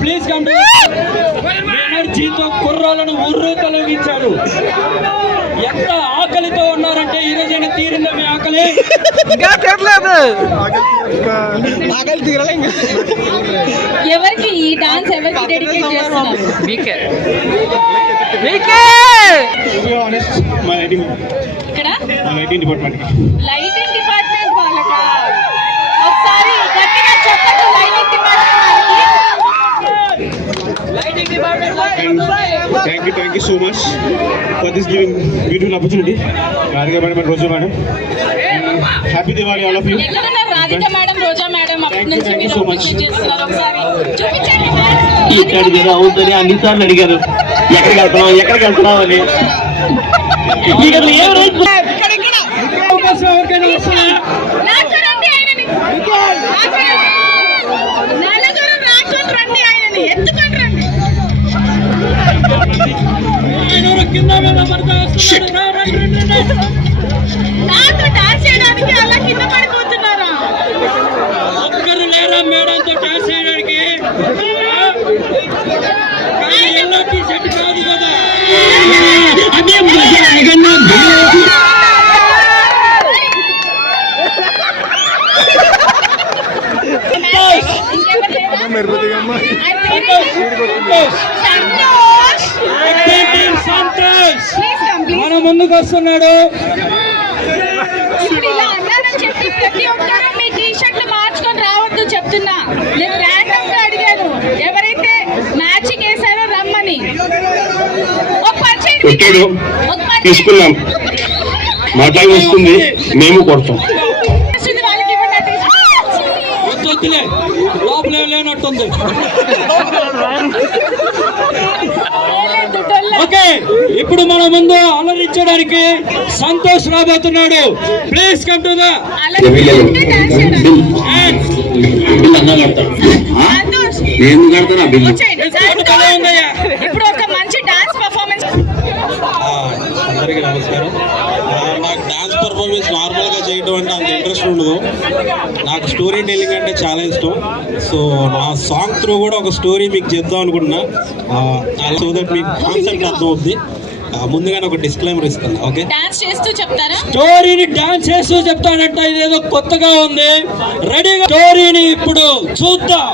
Please come ఎనర్జీతో కుర్రాలను ఉర్రు తొలగించాడు. ఎంత ఆకలితో ఉన్నారంటే ఈ రోజైనా తీరిందా మీ ఆకలి? ఎవరికి ఈ డాన్స్ ఎవరికి డెడికేట్ చేస్తున్నారు? మీకే. ఇక్కడ లైటింగ్ డిపార్ట్మెంట్ వాళ్ళకా? ఒకసారి గట్టిగా చెప్పండి. Lighting department Thank you so much for this giving beautiful opportunity. Radhika Madam and Roja Madam. Happy Diwali all of you. ఎక్కడున్నారు రాధిక మేడం, రోజా మేడం? అప్పటి నుంచి మీరు అప్రిషియేట్ చేస్తున్నారు. ఒకసారి చూపించండి. ఇక్కడికి అవుతుంది అన్నిసార్లు అడిగారు ఎక్కడికి వెళ్తున్నావు అని. నాతో డాన్స్ చేయడానికి అలా కింద పడిపోతున్నారా? ఒక్కరు లేరా మేడంతో డాన్స్ చేయడానికి? సెట్ కాదు కదా. మన ముందుకు వస్తున్నాడు. ఇప్పుడు ఇలా అన్నారని చెప్పి ప్రతి ఒక్కరూ మీ టీ షర్ట్లు మార్చుకొని రావద్దు చెప్తున్నా. నేను ర్యాండమ్ గా అడిగాను ఎవరైతే మ్యాచింగ్ వేసారో రమ్మని. తీసుకున్నాం మా టైం వస్తుంది, మేము కొడతాం. వాళ్ళకి ఇవ్వండి. వద్దులే, లోపల లేనట్టుంది. ఓకే, ఇప్పుడు మన ముందు అలరించడానికి సంతోష్ రాబోతున్నాడు. ప్లీజ్ కమ్ టు ద ఇప్పుడు ఒక మంచి డాన్స్ పర్ఫార్మెన్స్. అందరికీ నమస్కారం. నాకు డాన్స్ పర్ఫార్మెన్స్ నార్మల్గా చేయడం అంటే అంత ఇంట్రెస్ట్ ఉండదు. నాకు స్టోరీ టెల్లింగ్ అంటే చాలా ఇష్టం. సో నా సాంగ్ త్రూ కూడా ఒక స్టోరీ మీకు చెప్దాం అనుకుంటున్నా. సో దట్ మీకు కాన్సెప్ట్ అర్థం అవుద్ది. ముందుగానే ఒక డిస్క్లైమర్ ఇస్తాను. ఓకే, డాన్స్ చేస్తూ చెప్తారా? స్టోరీని డాన్స్ చేస్తూ చెప్తానంట. ఇదేదో కొత్తగా ఉంది. రెడీగా స్టోరీని ఇప్పుడు చూద్దాం.